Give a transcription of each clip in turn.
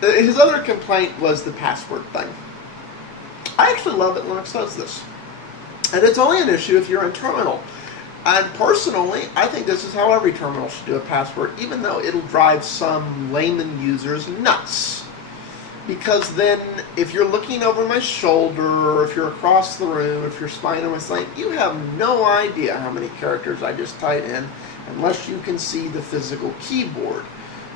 His other complaint was the password thing. I actually love that Linux does this. And it's only an issue if you're in terminal. And personally, I think this is how every terminal should do a password, even though it'll drive some layman users nuts. Because then, if you're looking over my shoulder, or if you're across the room, if you're spying on my slate, you have no idea how many characters I just typed in, unless you can see the physical keyboard.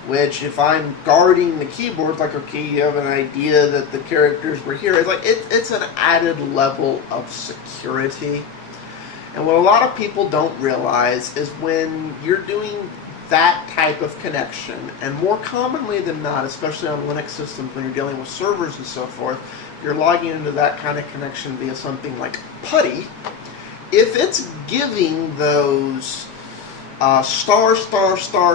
Which, if I'm guarding the keyboard, like, okay, you have an idea that the characters were here. It's like, it's an added level of security. And what a lot of people don't realize is when you're doing that type of connection, and more commonly than not, especially on Linux systems when you're dealing with servers and so forth, you're logging into that kind of connection via something like PuTTY. If it's giving those star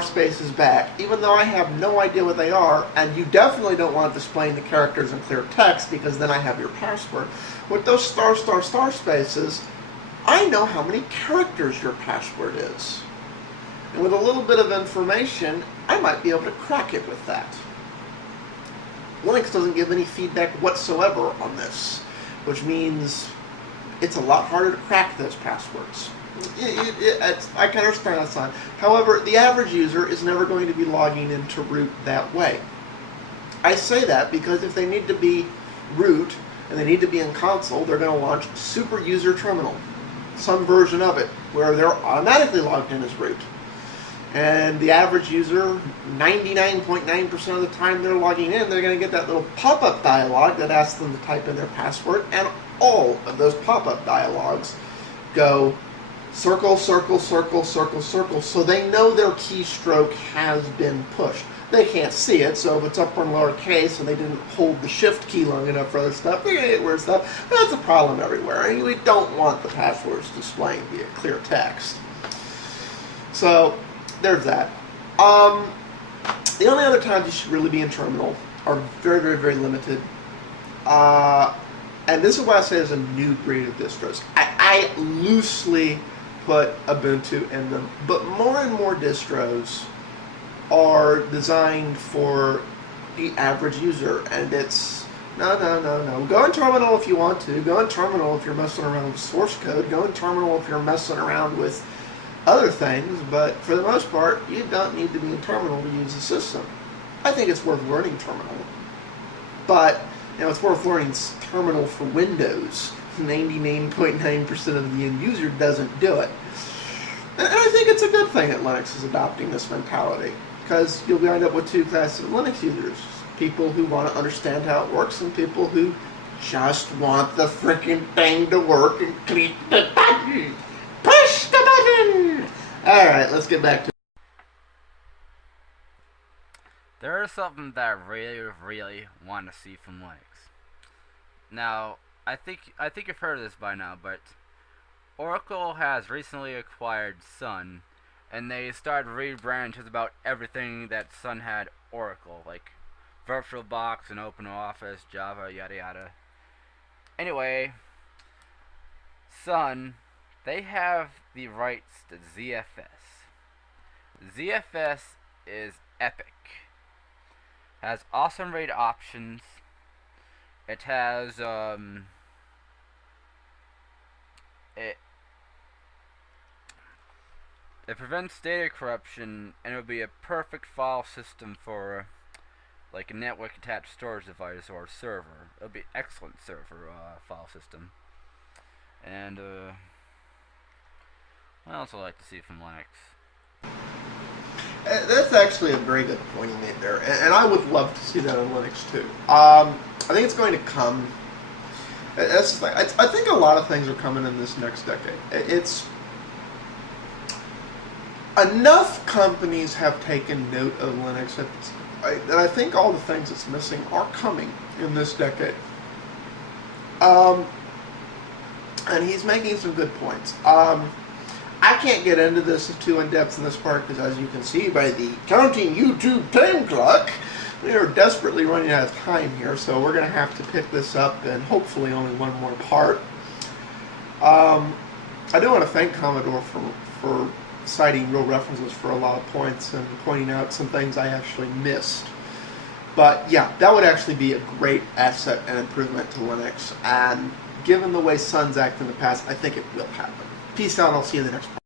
spaces back, even though I have no idea what they are, and you definitely don't want displaying the characters in clear text because then I have your password. With those star spaces, I know how many characters your password is. And with a little bit of information, I might be able to crack it with that. Linux doesn't give any feedback whatsoever on this, which means it's a lot harder to crack those passwords. I can understand that side. However, the average user is never going to be logging into root that way. I say that because if they need to be root and they need to be in console, they're going to launch Super User Terminal, some version of it, where they're automatically logged in as root. And the average user, 99.9% of the time they're logging in, they're going to get that little pop-up dialog that asks them to type in their password, and all of those pop-up dialogues go circle, circle, circle, circle, circle, so they know their keystroke has been pushed. They can't see it, so if it's upper and lower case and they didn't hold the shift key long enough for other stuff, they're going to get weird stuff. That's a problem everywhere, and we don't want the passwords displaying via clear text. So, there's that. The only other times you should really be in terminal are very, very, very limited. And this is why I say there's a new breed of distros. I loosely put Ubuntu in them, but more and more distros are designed for the average user, and it's no. Go in terminal if you want to. Go in terminal if you're messing around with source code. Go in terminal if you're messing around with other things, but for the most part, you don't need to be in terminal to use the system. I think it's worth learning terminal, but it's worth learning terminal for Windows. 99.9% of the end user doesn't do it. And I think it's a good thing that Linux is adopting this mentality, because you'll wind up with two classes of Linux users. People who want to understand how it works and people who just want the frickin' thing to work and click the button. Push the button! Alright, let's get back to There is something that I really want to see from Linux. Now, I think you've heard of this by now, but Oracle has recently acquired Sun, and they started rebranding just about everything that Sun had Oracle, like VirtualBox and OpenOffice, Java, yada yada. Anyway, Sun, they have the rights to ZFS. ZFS is epic. Has awesome RAID options. It has it prevents data corruption, and it would be a perfect file system for like a network attached storage device or a server. It would be an excellent server file system. And what else would I like to see from Linux? That's actually a very good point you made there, and I would love to see that on Linux too. I think it's going to come. I think a lot of things are coming in this next decade. It's enough companies have taken note of Linux that I think all the things it's missing are coming in this decade. And he's making some good points. I can't get into this too in depth in this part because, as you can see by the counting YouTube time clock, we are desperately running out of time here, so we're going to have to pick this up in hopefully only one more part. I do want to thank Commodore for citing real references for a lot of points and pointing out some things I actually missed. But yeah, that would actually be a great asset and improvement to Linux. And given the way Suns act in the past, I think it will happen. Peace out. I'll see you in the next part.